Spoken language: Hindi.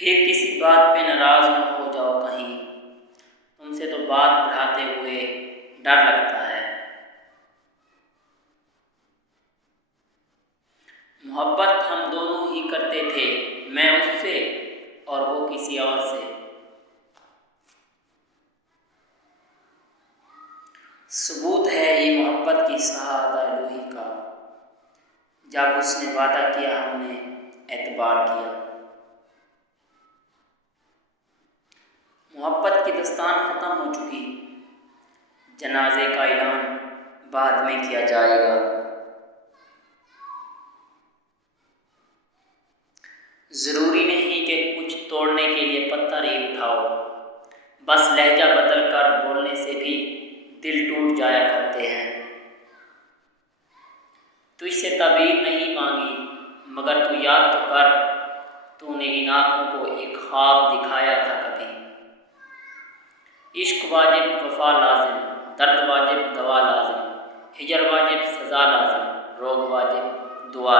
फिर किसी बात पे नाराज न हो जाओ कहीं, तुमसे तो बात बढ़ाते हुए डर लगता है। मोहब्बत हम दोनों ही करते थे, मैं उससे और वो किसी और से। सबूत है ये मोहब्बत की सहादा रूही का, जब उसने वादा किया हमने एतबार किया। मोहब्बत की दस्तान ख़त्म हो चुकी, जनाजे का ऐलान बाद में किया जाएगा। ज़रूरी नहीं कि कुछ तोड़ने के लिए पत्थर ही उठाओ, बस लहजा बदल कर बोलने से भी दिल टूट जाया करते हैं। तुझसे तबीर नहीं मांगी मगर तू याद तो कर, तूने इन आँखों को एक ख्वाब दिखाया था कभी। इश्क वाजिब वफा लाजिम, दर्द वाजिब दवा लाजिम, हिजर वाजिब सज़ा लाजिम, रोग वाजिब दुआ